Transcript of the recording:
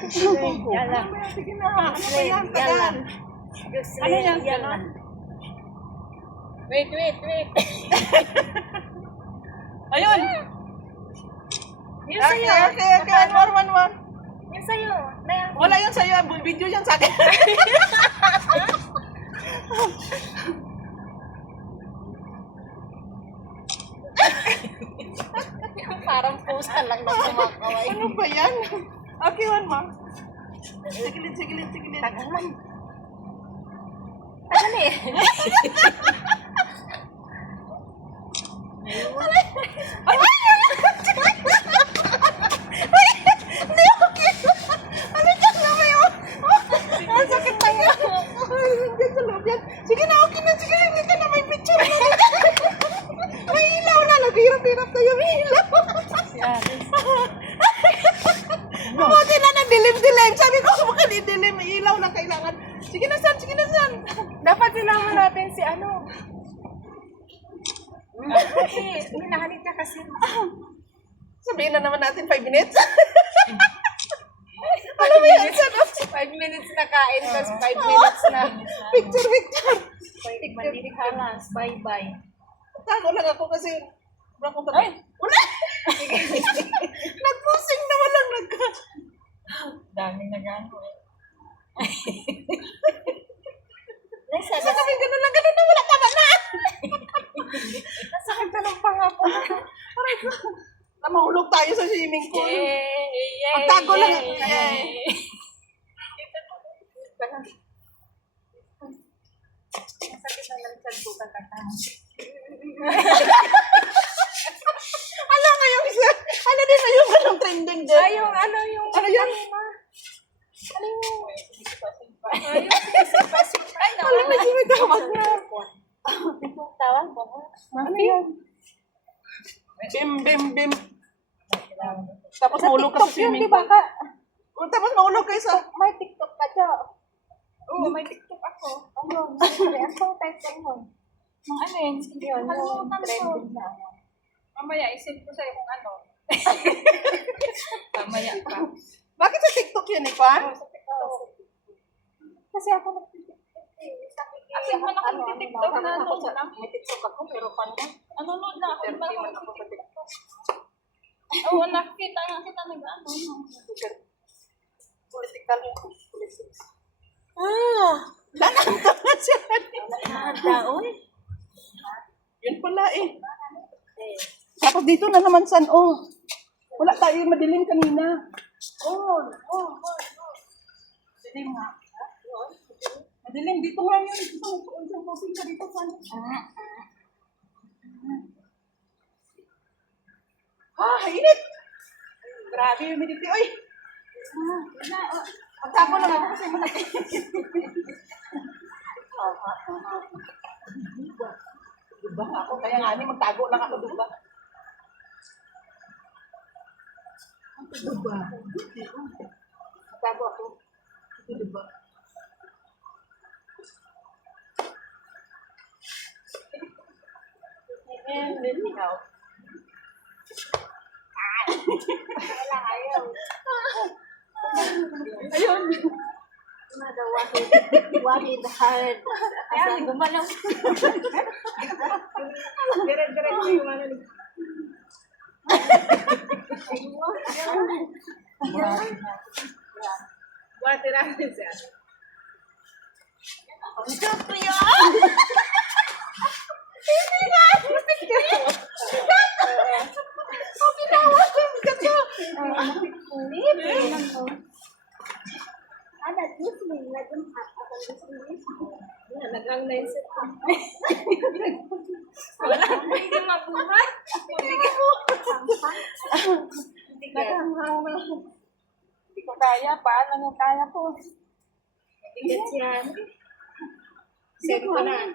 Yan lang. Sige na. Ano ba yan? Yan lang. Ano yan? Yan lang. Wait. Ayun. Yung sa'yo. Okay. One. Yung sa'yo. Wala yun sa'yo. Video yan sa akin. Parang pusa lang na kumakaway. Ano ba yan? Okay, one more. Sigilid. Tagalan. Tagal eh. Ang sakit na yan. Ay, nandiyan sa loob yan. Sige na, okay na. Sige, hindi ka na may picture na. May ilaw na. Naghirap-hirap na yung ilaw. Buti na nagdilim-dilim. Sabi ko, baka dilim. May ilaw na kailangan. Sige na, San. Dapat sinama natin si ano. Kasi, hinahanip niya kasi. Sabihin na naman natin 5 minutes. Alam mo yan, San? 5 minutes na kain, tapos 5 minutes na. Picture. Mandirikalas, bye-bye. Tago lang ako kasi ay! Wala! Nag-posing na walang Daming nag-ano eh. Sa kami ganun na wala tama na! Nasakit ka ng pangapo. Na mahulog tayo sa swimming pool. Yay! Magtago lang ako. Yay! Masakit na lang sa buka katang. Alam nga yung isa. Ano din na yung anong trending din? Ay, yung ano yung... Ano yun? Ano yung... Ay, yung... Alam na si may tawag na. Tawag ba? Ano yan? Bim. Tapos mahulog ka sa swimming pool. Tapos mahulog kayo sa... May TikTok ka dyan. Oo, may TikTok ako. Ayun, ang pang type mo. Ano yun? Yun, yung trending na. Mamaya, isip ko sa'yo kung ano. Mamaya pa. Bakit sa TikTok yun, Ikwan? Kasi ako nag-TikTok eh. Kasi ako nag-TikTok na ano na. May TikTok ako, pero paano? Nanonood na ako. Hindi man ako sa TikTok. Oo, nakita nga kita nag-ano. Political politics. Lananta na siya. Daon? Yun pala eh. Tapos dito na naman San, wala tayo madilim kanina. Madilim nga. Madilim, dito nga yun. Dito, posing ka dito, San. Init! Grabe yung humidity. Oy! Magtapo lang ako kasi malaki. Diba ako? Kaya nga magtago lang ako, diba? Diba? Magtago ako. Diba? And then ikaw. Wala ayaw. Ayun. Mada wahid hard. Ayan, gumalaw. Dire-diretso yung ano. Buat tirahin siya. Priya! Ada muslim lagi apa muslim? Ya, nagang na isip. Wala hindi mabuhat. Hindi ko kaya. Paano mo kaya ko? Bigat yan. Set ko na.